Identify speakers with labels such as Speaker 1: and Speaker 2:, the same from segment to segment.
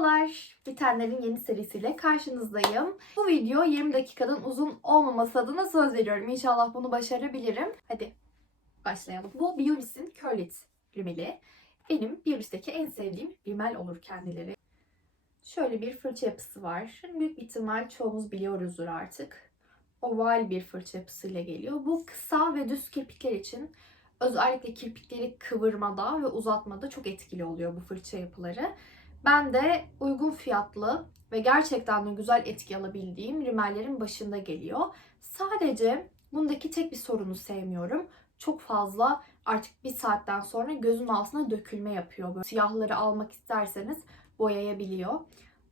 Speaker 1: Merhabalar, Bitenlerin yeni serisiyle karşınızdayım. Bu video 20 dakikadan uzun olmaması adına söz veriyorum. İnşallah bunu başarabilirim. Hadi başlayalım. Bu Biolis'in Curlit rimeli. Benim Biolis'teki en sevdiğim rimel olur kendileri. Şöyle bir fırça yapısı var. Büyük ihtimal çoğumuz biliyoruzdur artık. Oval bir fırça yapısıyla geliyor. Bu kısa ve düz kirpikler için özellikle kirpikleri kıvırmada ve uzatmada çok etkili oluyor bu fırça yapıları. Ben de uygun fiyatlı ve gerçekten de güzel etki alabildiğim rimellerin başında geliyor. Sadece bundaki tek bir sorunu sevmiyorum. Çok fazla artık bir saatten sonra gözün altına dökülme yapıyor. Böyle siyahları almak isterseniz boyayabiliyor.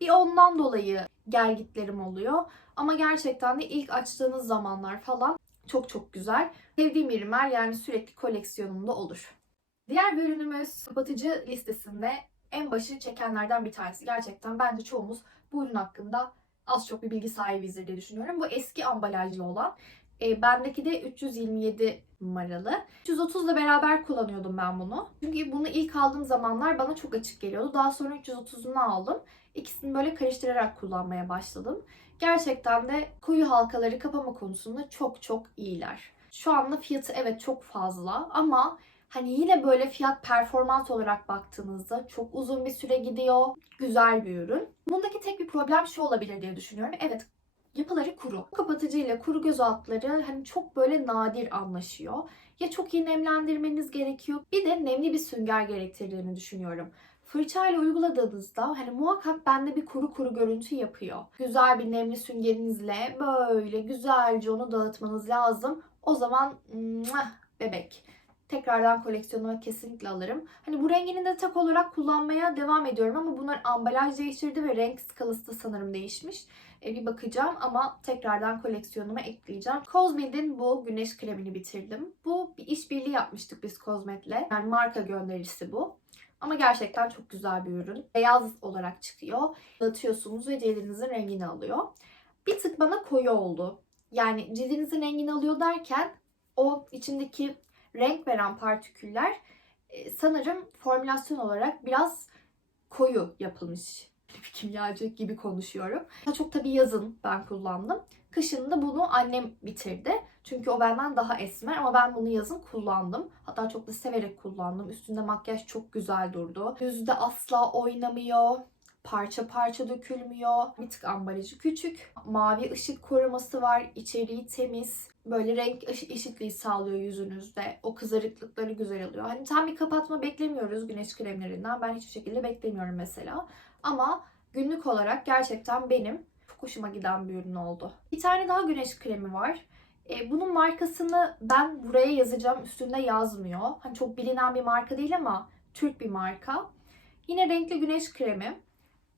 Speaker 1: Bir ondan dolayı gelgitlerim oluyor. Ama gerçekten de ilk açtığınız zamanlar falan çok çok güzel. Sevdiğim bir rimel yani sürekli koleksiyonumda olur. Diğer bir ürünümüz kapatıcı listesinde en başını çekenlerden bir tanesi. Gerçekten bence çoğumuz bu ürün hakkında az çok bir bilgi sahibizdir diye düşünüyorum. Bu eski ambalajlı olan. E, bendeki de 327 numaralı. 330 ile beraber kullanıyordum ben bunu. Çünkü bunu ilk aldığım zamanlar bana çok açık geliyordu. Daha sonra 330'unu aldım. İkisini böyle karıştırarak kullanmaya başladım. Gerçekten de koyu halkaları kapama konusunda çok çok iyiler. Şu anda fiyatı evet çok fazla ama Hani yine böyle fiyat performans olarak baktığınızda çok uzun bir süre gidiyor. Güzel bir ürün. Bundaki tek bir problem şu olabilir diye düşünüyorum. Evet yapıları kuru. Kapatıcı ile kuru göz altları hani çok böyle nadir anlaşıyor. Ya çok iyi nemlendirmeniz gerekiyor. Bir de nemli bir sünger gerektirdiğini düşünüyorum. Fırçayla uyguladığınızda hani muhakkak bende bir kuru kuru görüntü yapıyor. Güzel bir nemli süngerinizle böyle güzelce onu dağıtmanız lazım. O zaman mwah, bebek tekrardan koleksiyonuma kesinlikle alırım. Hani bu rengini de tak olarak kullanmaya devam ediyorum ama bunlar ambalaj değiştirdi ve renk skalası da sanırım değişmiş. E, bir bakacağım ama tekrardan koleksiyonuma ekleyeceğim. Cosmed'in bu güneş kremini bitirdim. Bu bir işbirliği yapmıştık biz Cosmed'le. Yani marka gönderisi bu. Ama gerçekten çok güzel bir ürün. Beyaz olarak çıkıyor. Dağıtıyorsunuz ve cildinizin rengini alıyor. Bir tık bana koyu oldu. Yani cildinizin rengini alıyor derken o içindeki renk veren partiküller e, sanırım formülasyon olarak biraz koyu yapılmış. Bir kimyacı gibi konuşuyorum. Çok tabii yazın ben kullandım. Kışın da bunu annem bitirdi. Çünkü o benden daha esmer ama ben bunu yazın kullandım. Hatta çok da severek kullandım. Üstünde makyaj çok güzel durdu. Yüzde asla oynamıyor. Parça parça dökülmüyor. Bir tık ambalajı küçük. Mavi ışık koruması var. İçeriği temiz böyle renk eşitliği sağlıyor yüzünüzde. O kızarıklıkları güzel oluyor. Hani tam bir kapatma beklemiyoruz güneş kremlerinden. Ben hiçbir şekilde beklemiyorum mesela. Ama günlük olarak gerçekten benim çok hoşuma giden bir ürün oldu. Bir tane daha güneş kremi var. E, bunun markasını ben buraya yazacağım. Üstünde yazmıyor. Hani çok bilinen bir marka değil ama Türk bir marka. Yine renkli güneş kremi.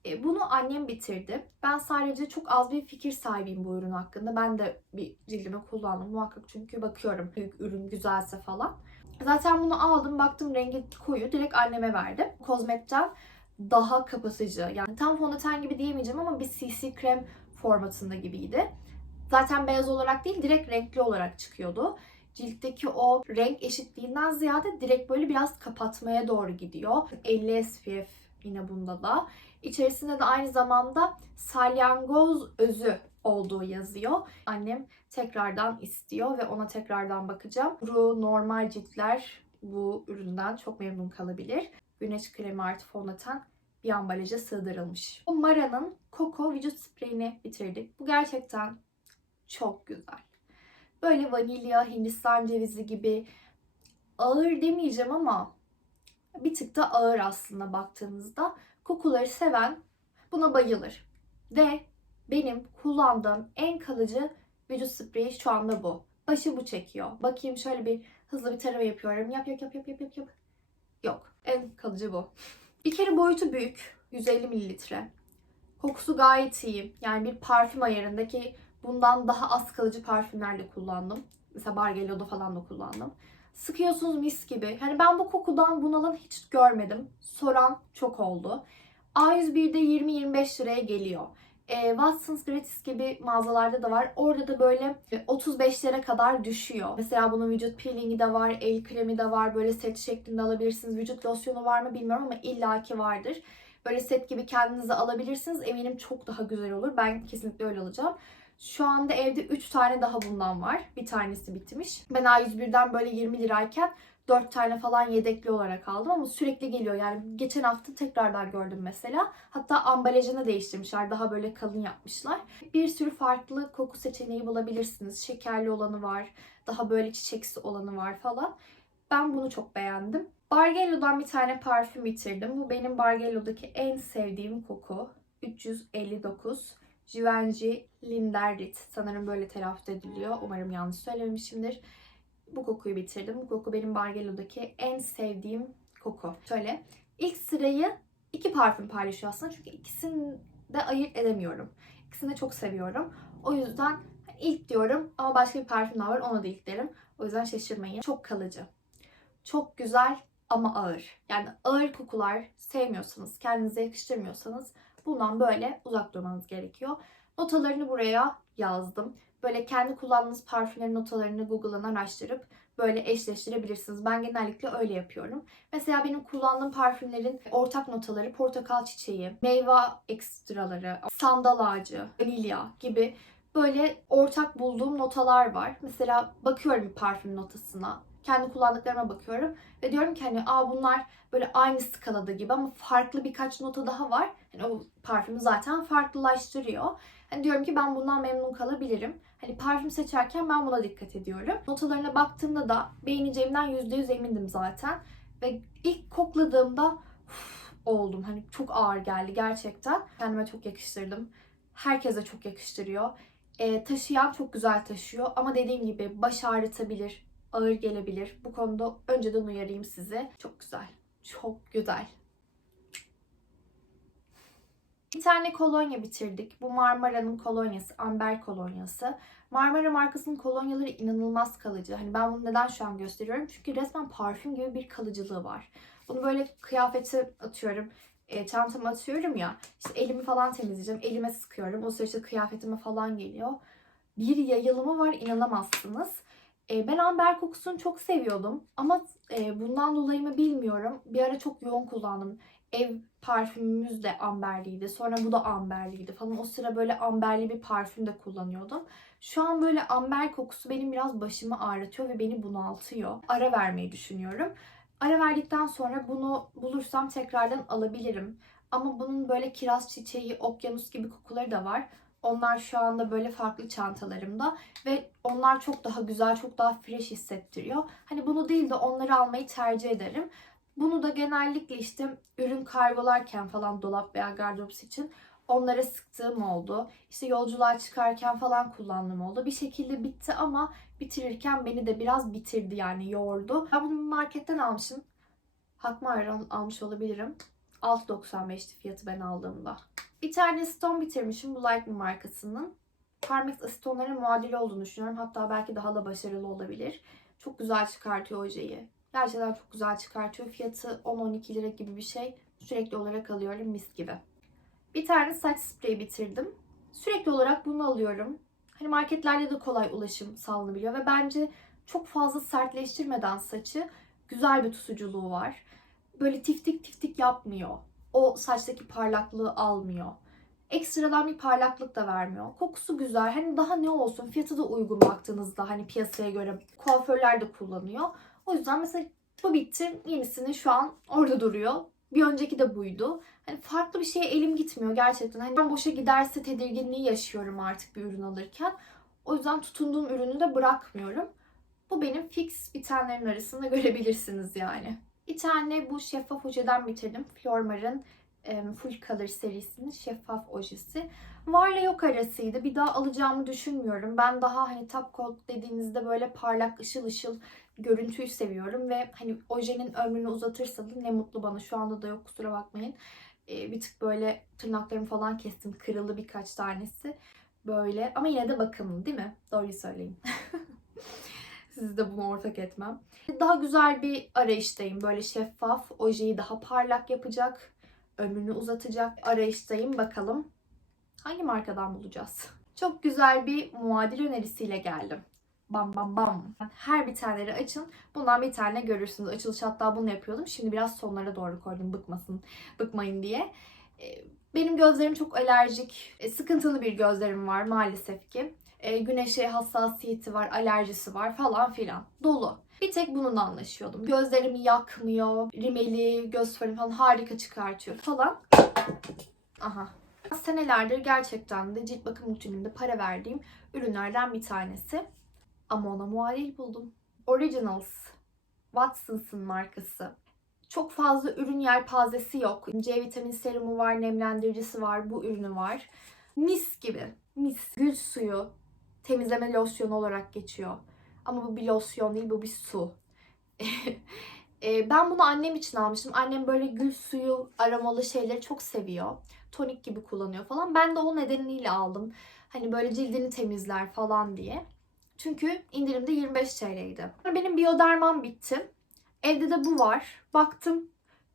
Speaker 1: E, bunu annem bitirdi. Ben sadece çok az bir fikir sahibiyim bu ürün hakkında. Ben de bir cildime kullandım muhakkak çünkü bakıyorum büyük ürün güzelse falan. Zaten bunu aldım baktım rengi koyu direkt anneme verdim. Kozmetten daha kapatıcı yani tam fondöten gibi diyemeyeceğim ama bir CC krem formatında gibiydi. Zaten beyaz olarak değil direkt renkli olarak çıkıyordu. Ciltteki o renk eşitliğinden ziyade direkt böyle biraz kapatmaya doğru gidiyor. 50 SPF yine bunda da. İçerisinde de aynı zamanda salyangoz özü olduğu yazıyor. Annem tekrardan istiyor ve ona tekrardan bakacağım. Kuru normal ciltler bu üründen çok memnun kalabilir. Güneş kremi artı fondöten bir ambalaja sığdırılmış. Bu Mara'nın Coco vücut spreyini bitirdik. Bu gerçekten çok güzel. Böyle vanilya, hindistan cevizi gibi ağır demeyeceğim ama bir tık da ağır aslında baktığınızda. Kokuları seven buna bayılır. Ve benim kullandığım en kalıcı vücut spreyi şu anda bu. Başı bu çekiyor. Bakayım şöyle bir hızlı bir tarama yapıyorum. Yap yap yap yap yap yap. Yok. En kalıcı bu. Bir kere boyutu büyük. 150 mililitre. Kokusu gayet iyi. Yani bir parfüm ayarındaki bundan daha az kalıcı parfümlerle kullandım. Mesela Bargello'da falan da kullandım. Sıkıyorsunuz mis gibi. Hani ben bu kokudan bunalan hiç görmedim. Soran çok oldu. A101'de 20-25 liraya geliyor. E, Watsons Gratis gibi mağazalarda da var. Orada da böyle 35'lere kadar düşüyor. Mesela bunun vücut peelingi de var, el kremi de var. Böyle set şeklinde alabilirsiniz. Vücut losyonu var mı bilmiyorum ama illaki vardır. Böyle set gibi kendinize alabilirsiniz. Eminim çok daha güzel olur. Ben kesinlikle öyle alacağım. Şu anda evde 3 tane daha bundan var. Bir tanesi bitmiş. Ben A101'den böyle 20 lirayken 4 tane falan yedekli olarak aldım ama sürekli geliyor. Yani geçen hafta tekrardan gördüm mesela. Hatta ambalajını değiştirmişler. Daha böyle kalın yapmışlar. Bir sürü farklı koku seçeneği bulabilirsiniz. Şekerli olanı var. Daha böyle çiçeksi olanı var falan. Ben bunu çok beğendim. Bargello'dan bir tane parfüm bitirdim. Bu benim Bargello'daki en sevdiğim koku. 359. Givenchy Linderit. Sanırım böyle telaffuz ediliyor. Umarım yanlış söylememişimdir. Bu kokuyu bitirdim. Bu koku benim Bargello'daki en sevdiğim koku. Şöyle ilk sırayı iki parfüm paylaşıyor aslında. Çünkü ikisini de ayırt edemiyorum. İkisini de çok seviyorum. O yüzden ilk diyorum ama başka bir parfüm daha var ona da ilk derim. O yüzden şaşırmayın. Çok kalıcı. Çok güzel ama ağır. Yani ağır kokular sevmiyorsanız, kendinize yakıştırmıyorsanız bundan böyle uzak durmanız gerekiyor. Notalarını buraya yazdım. Böyle kendi kullandığınız parfümlerin notalarını Google'dan araştırıp böyle eşleştirebilirsiniz. Ben genellikle öyle yapıyorum. Mesela benim kullandığım parfümlerin ortak notaları portakal çiçeği, meyve ekstraları, sandal ağacı, vanilya gibi böyle ortak bulduğum notalar var. Mesela bakıyorum bir parfüm notasına. Kendi kullandıklarıma bakıyorum ve diyorum ki hani Aa, bunlar böyle aynı skalada gibi ama farklı birkaç nota daha var. Yani o parfümü zaten farklılaştırıyor. Hani diyorum ki ben bundan memnun kalabilirim. Hani parfüm seçerken ben buna dikkat ediyorum. Notalarına baktığımda da beğeneceğimden %100 emindim zaten. Ve ilk kokladığımda oldum. Hani çok ağır geldi gerçekten. Kendime çok yakıştırdım. Herkese çok yakıştırıyor. E, taşıyan çok güzel taşıyor. Ama dediğim gibi baş ağrıtabilir, ağır gelebilir. Bu konuda önceden uyarayım sizi. Çok güzel. Çok güzel. Bir tane kolonya bitirdik. Bu Marmara'nın kolonyası, Amber kolonyası. Marmara markasının kolonyaları inanılmaz kalıcı. Hani ben bunu neden şu an gösteriyorum? Çünkü resmen parfüm gibi bir kalıcılığı var. Bunu böyle kıyafete atıyorum, e, çantama atıyorum ya. İşte elimi falan temizleyeceğim. Elime sıkıyorum. O sırada kıyafetime falan geliyor. Bir yayılımı var inanamazsınız. E, ben amber kokusunu çok seviyordum. Ama e, bundan dolayı mı bilmiyorum. Bir ara çok yoğun kullandım ev parfümümüz de amberliydi. Sonra bu da amberliydi falan. O sıra böyle amberli bir parfüm de kullanıyordum. Şu an böyle amber kokusu benim biraz başımı ağrıtıyor ve beni bunaltıyor. Ara vermeyi düşünüyorum. Ara verdikten sonra bunu bulursam tekrardan alabilirim. Ama bunun böyle kiraz çiçeği, okyanus gibi kokuları da var. Onlar şu anda böyle farklı çantalarımda ve onlar çok daha güzel, çok daha fresh hissettiriyor. Hani bunu değil de onları almayı tercih ederim. Bunu da genellikle işte ürün kargolarken falan dolap veya gardırop için onlara sıktığım oldu. İşte yolculuğa çıkarken falan kullandığım oldu. Bir şekilde bitti ama bitirirken beni de biraz bitirdi yani yordu. Ben bunu marketten almışım. Hakma almış olabilirim. 6.95'ti fiyatı ben aldığımda. Bir tane stone bitirmişim. Bu Me markasının. Parmex asitonların muadili olduğunu düşünüyorum. Hatta belki daha da başarılı olabilir. Çok güzel çıkartıyor ojeyi. Gerçekten çok güzel çıkartıyor. Fiyatı 10-12 lira gibi bir şey. Sürekli olarak alıyorum mis gibi. Bir tane saç spreyi bitirdim. Sürekli olarak bunu alıyorum. Hani marketlerde de kolay ulaşım sağlanabiliyor ve bence çok fazla sertleştirmeden saçı güzel bir tutuculuğu var. Böyle tiftik tiftik yapmıyor. O saçtaki parlaklığı almıyor. Ekstradan bir parlaklık da vermiyor. Kokusu güzel. Hani daha ne olsun? Fiyatı da uygun baktığınızda hani piyasaya göre kuaförler de kullanıyor. O yüzden mesela bu bitti. Yenisini şu an orada duruyor. Bir önceki de buydu. Hani farklı bir şeye elim gitmiyor gerçekten. Hani ben boşa giderse tedirginliği yaşıyorum artık bir ürün alırken. O yüzden tutunduğum ürünü de bırakmıyorum. Bu benim fix bitenlerin arasında görebilirsiniz yani. Bir tane bu şeffaf ojeden bitirdim. Flormar'ın Full Color serisinin şeffaf ojesi. Varla yok arasıydı. Bir daha alacağımı düşünmüyorum. Ben daha hani top coat dediğinizde böyle parlak ışıl ışıl görüntüyü seviyorum ve hani ojenin ömrünü uzatırsa da ne mutlu bana. Şu anda da yok kusura bakmayın. Bir tık böyle tırnaklarımı falan kestim. Kırıldı birkaç tanesi. Böyle ama yine de bakımlı değil mi? Doğruyu söyleyin. Sizi de bunu ortak etmem. Daha güzel bir arayıştayım. Böyle şeffaf, ojeyi daha parlak yapacak, ömrünü uzatacak arayıştayım. Bakalım hangi markadan bulacağız? Çok güzel bir muadil önerisiyle geldim. Bam bam bam. Her bir taneleri açın. Bundan bir tane görürsünüz. Açılış hatta bunu yapıyordum. Şimdi biraz sonlara doğru koydum bıkmasın, bıkmayın diye. Ee, Benim gözlerim çok alerjik, e, sıkıntılı bir gözlerim var maalesef ki. E, Güneşe hassasiyeti var, alerjisi var falan filan. Dolu. Bir tek bununla anlaşıyordum. Gözlerimi yakmıyor, rimeli, göz farım falan harika çıkartıyor falan. Aha. Senelerdir gerçekten de cilt bakım rutinimde para verdiğim ürünlerden bir tanesi. Ama ona muadil buldum. Originals. Watsons'ın markası. Çok fazla ürün yelpazesi yok. C vitamin serumu var, nemlendiricisi var, bu ürünü var. Mis gibi. Mis. Gül suyu. Temizleme losyonu olarak geçiyor. Ama bu bir losyon değil, bu bir su. E, ben bunu annem için almıştım. Annem böyle gül suyu aromalı şeyleri çok seviyor. Tonik gibi kullanıyor falan. Ben de o nedeniyle aldım. Hani böyle cildini temizler falan diye. Çünkü indirimde 25 TL'ydi. Benim biyodermam bitti. Evde de bu var. Baktım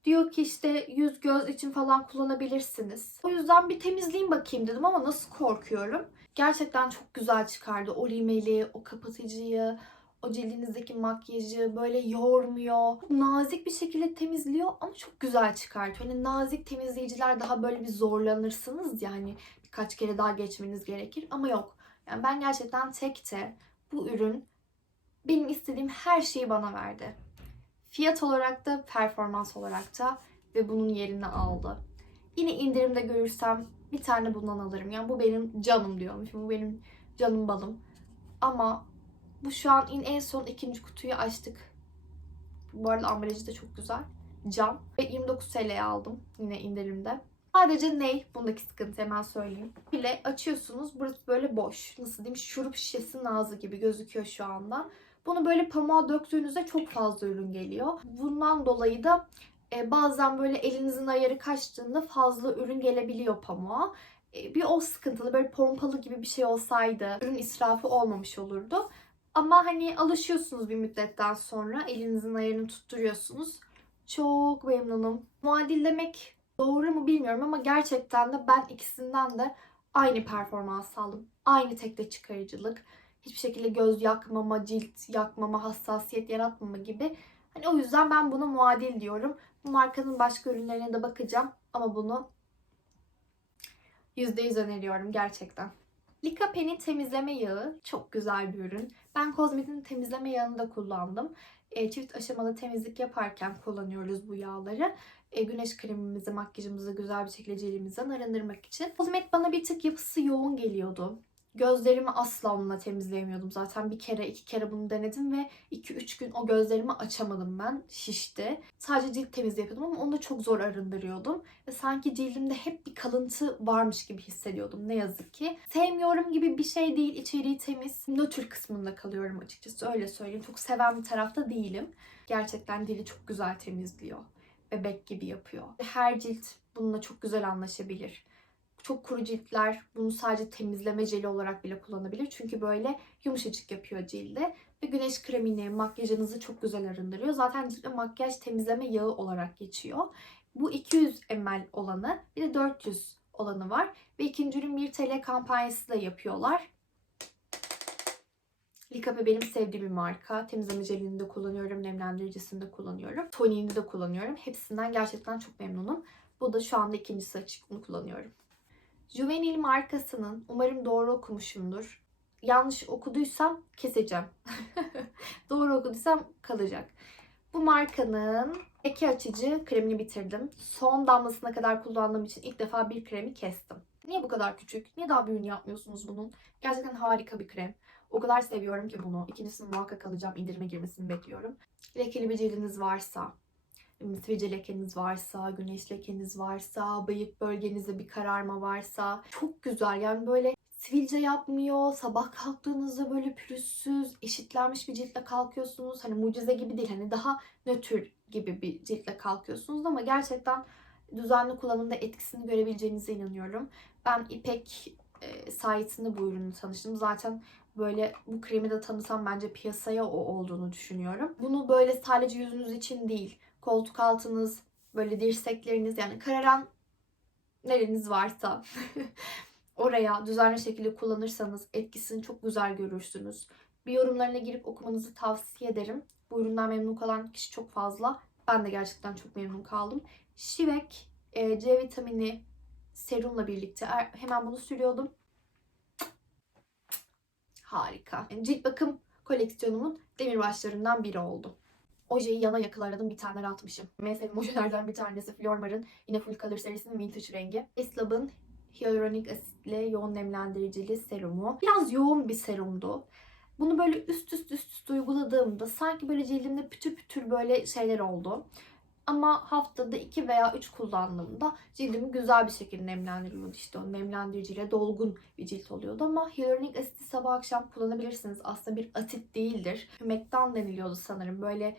Speaker 1: diyor ki işte yüz göz için falan kullanabilirsiniz. O yüzden bir temizleyeyim bakayım dedim ama nasıl korkuyorum. Gerçekten çok güzel çıkardı. O rimeli, o kapatıcıyı, o cildinizdeki makyajı böyle yormuyor. Nazik bir şekilde temizliyor ama çok güzel çıkartıyor. Hani nazik temizleyiciler daha böyle bir zorlanırsınız yani birkaç kere daha geçmeniz gerekir ama yok. Yani ben gerçekten tekte bu ürün benim istediğim her şeyi bana verdi. Fiyat olarak da performans olarak da ve bunun yerini aldı. Yine indirimde görürsem bir tane bundan alırım. Yani bu benim canım diyormuşum. Bu benim canım balım. Ama bu şu an in- en son ikinci kutuyu açtık. Bu arada ambalajı da çok güzel. Cam. Ve 29 TL'ye aldım yine indirimde. Sadece ney? Bundaki sıkıntı hemen söyleyeyim. Bile açıyorsunuz. Burası böyle boş. Nasıl diyeyim? Şurup şişesinin ağzı gibi gözüküyor şu anda. Bunu böyle pamuğa döktüğünüzde çok fazla ürün geliyor. Bundan dolayı da e, bazen böyle elinizin ayarı kaçtığında fazla ürün gelebiliyor pamuğa. E, bir o sıkıntılı böyle pompalı gibi bir şey olsaydı ürün israfı olmamış olurdu. Ama hani alışıyorsunuz bir müddetten sonra elinizin ayarını tutturuyorsunuz. Çok memnunum. Muadil demek doğru mu bilmiyorum ama gerçekten de ben ikisinden de aynı performans aldım. Aynı tekte çıkarıcılık. Hiçbir şekilde göz yakmama, cilt yakmama, hassasiyet yaratmama gibi. Hani o yüzden ben buna muadil diyorum. Bu markanın başka ürünlerine de bakacağım ama bunu %100 öneriyorum gerçekten. Likapen'in temizleme yağı çok güzel bir ürün. Ben Kozmet'in temizleme yağını da kullandım. E, çift aşamalı temizlik yaparken kullanıyoruz bu yağları. E, güneş kremimizi, makyajımızı güzel bir şekilde cildimizden arındırmak için. Kozmet bana bir tık yapısı yoğun geliyordu. Gözlerimi asla onunla temizleyemiyordum. Zaten bir kere iki kere bunu denedim ve 2-3 gün o gözlerimi açamadım ben. Şişti. Sadece cilt temizliği yapıyordum ama onu da çok zor arındırıyordum. Ve sanki cildimde hep bir kalıntı varmış gibi hissediyordum ne yazık ki. Sevmiyorum gibi bir şey değil. İçeriği temiz. Nötr kısmında kalıyorum açıkçası öyle söyleyeyim. Çok seven bir tarafta değilim. Gerçekten dili çok güzel temizliyor. Bebek gibi yapıyor. Her cilt bununla çok güzel anlaşabilir. Çok kuru ciltler bunu sadece temizleme jeli olarak bile kullanabilir. Çünkü böyle yumuşacık yapıyor cilde. Ve güneş kremini, makyajınızı çok güzel arındırıyor. Zaten cilt ve makyaj temizleme yağı olarak geçiyor. Bu 200 ml olanı bir de 400 olanı var. Ve ikinci ürün 1 TL kampanyası da yapıyorlar. Likape benim sevdiğim bir marka. Temizleme jelini de kullanıyorum, nemlendiricisini de kullanıyorum. Toniğini de kullanıyorum. Hepsinden gerçekten çok memnunum. Bu da şu anda ikincisi açık. Bunu kullanıyorum. Juvenil markasının, umarım doğru okumuşumdur. Yanlış okuduysam keseceğim. doğru okuduysam kalacak. Bu markanın leke açıcı kremini bitirdim. Son damlasına kadar kullandığım için ilk defa bir kremi kestim. Niye bu kadar küçük? Niye daha büyüğünü yapmıyorsunuz bunun? Gerçekten harika bir krem. O kadar seviyorum ki bunu. İkincisini muhakkak alacağım. İndirime girmesini bekliyorum. Lekeli bir cildiniz varsa, sivilce lekeniz varsa, güneş lekeniz varsa, bıyık bölgenizde bir kararma varsa çok güzel. Yani böyle sivilce yapmıyor. Sabah kalktığınızda böyle pürüzsüz, eşitlenmiş bir ciltle kalkıyorsunuz. Hani mucize gibi değil. Hani daha nötr gibi bir ciltle kalkıyorsunuz ama gerçekten düzenli kullanımda etkisini görebileceğinize inanıyorum. Ben İpek e, sayesinde bu ürünü tanıştım. Zaten böyle bu kremi de tanısam bence piyasaya o olduğunu düşünüyorum. Bunu böyle sadece yüzünüz için değil, koltuk altınız, böyle dirsekleriniz yani kararan nereniz varsa oraya düzenli şekilde kullanırsanız etkisini çok güzel görürsünüz. Bir yorumlarına girip okumanızı tavsiye ederim. Bu üründen memnun kalan kişi çok fazla. Ben de gerçekten çok memnun kaldım. Şivek e, C vitamini serumla birlikte er- hemen bunu sürüyordum. Harika. Yani cilt bakım koleksiyonumun demirbaşlarından biri oldu. Ojeyi yana yakıla aradım bir tane atmışım. En sevdiğim ojelerden bir tanesi Flormar'ın yine Full Color serisinin Vintage rengi. Eslab'ın hyaluronik asitle yoğun nemlendiricili serumu. Biraz yoğun bir serumdu. Bunu böyle üst üst üst üst uyguladığımda sanki böyle cildimde pütür pütür böyle şeyler oldu. Ama haftada 2 veya 3 kullandığımda cildimi güzel bir şekilde nemlendiriyordu. İşte o nemlendiriciyle dolgun bir cilt oluyordu. Ama hyaluronik asiti sabah akşam kullanabilirsiniz. Aslında bir asit değildir. Hümektan deniliyordu sanırım. Böyle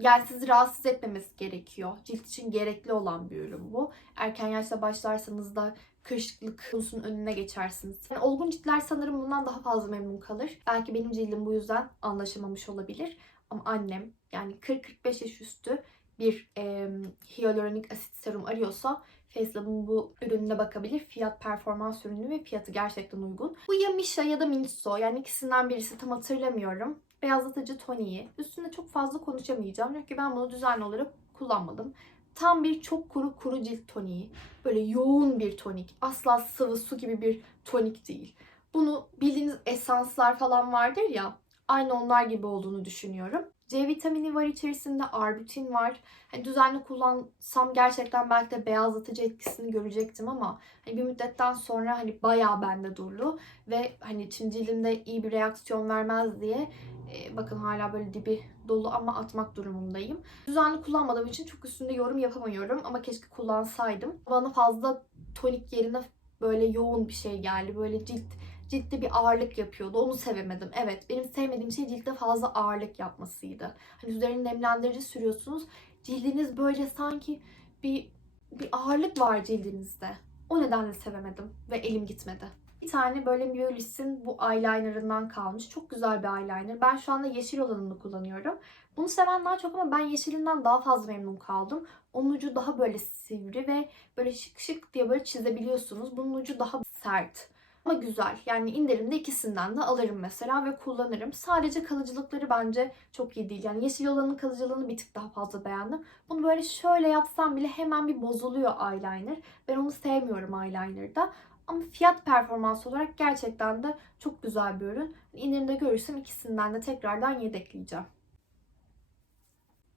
Speaker 1: yani sizi rahatsız etmemesi gerekiyor. Cilt için gerekli olan bir ürün bu. Erken yaşta başlarsanız da kırışıklık konusunun önüne geçersiniz. Yani olgun ciltler sanırım bundan daha fazla memnun kalır. Belki benim cildim bu yüzden anlaşamamış olabilir. Ama annem yani 40-45 yaş üstü bir e, hyaluronik asit serum arıyorsa Facelab'ın bu ürününe bakabilir. Fiyat performans ürünü ve fiyatı gerçekten uygun. Bu ya Misha ya da Minso yani ikisinden birisi tam hatırlamıyorum. Beyazlatıcı toniği. Üstünde çok fazla konuşamayacağım çünkü ben bunu düzenli olarak kullanmadım. Tam bir çok kuru kuru cilt toniği. Böyle yoğun bir tonik. Asla sıvı su gibi bir tonik değil. Bunu bildiğiniz esanslar falan vardır ya. Aynı onlar gibi olduğunu düşünüyorum. C vitamini var içerisinde, arbutin var. Hani düzenli kullansam gerçekten belki de beyazlatıcı etkisini görecektim ama hani bir müddetten sonra hani bayağı bende durdu ve hani şimdi cildimde iyi bir reaksiyon vermez diye e, bakın hala böyle dibi dolu ama atmak durumundayım. Düzenli kullanmadığım için çok üstünde yorum yapamıyorum ama keşke kullansaydım. Bana fazla tonik yerine böyle yoğun bir şey geldi. Böyle cilt ciltte bir ağırlık yapıyordu. Onu sevemedim. Evet benim sevmediğim şey ciltte fazla ağırlık yapmasıydı. Hani üzerine nemlendirici sürüyorsunuz. Cildiniz böyle sanki bir bir ağırlık var cildinizde. O nedenle sevemedim ve elim gitmedi. Bir tane böyle Biolis'in bu eyelinerından kalmış. Çok güzel bir eyeliner. Ben şu anda yeşil olanını kullanıyorum. Bunu seven daha çok ama ben yeşilinden daha fazla memnun kaldım. Onun ucu daha böyle sivri ve böyle şık şık diye böyle çizebiliyorsunuz. Bunun ucu daha sert. Ama güzel. Yani indirimde ikisinden de alırım mesela ve kullanırım. Sadece kalıcılıkları bence çok iyi değil. Yani yeşil olanın kalıcılığını bir tık daha fazla beğendim. Bunu böyle şöyle yapsam bile hemen bir bozuluyor eyeliner. Ben onu sevmiyorum eyeliner'da. Ama fiyat performans olarak gerçekten de çok güzel bir ürün. İndirimde görürsem ikisinden de tekrardan yedekleyeceğim.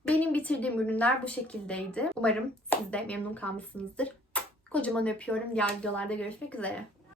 Speaker 1: Benim bitirdiğim ürünler bu şekildeydi. Umarım siz de memnun kalmışsınızdır. Kocaman öpüyorum. Diğer videolarda görüşmek üzere.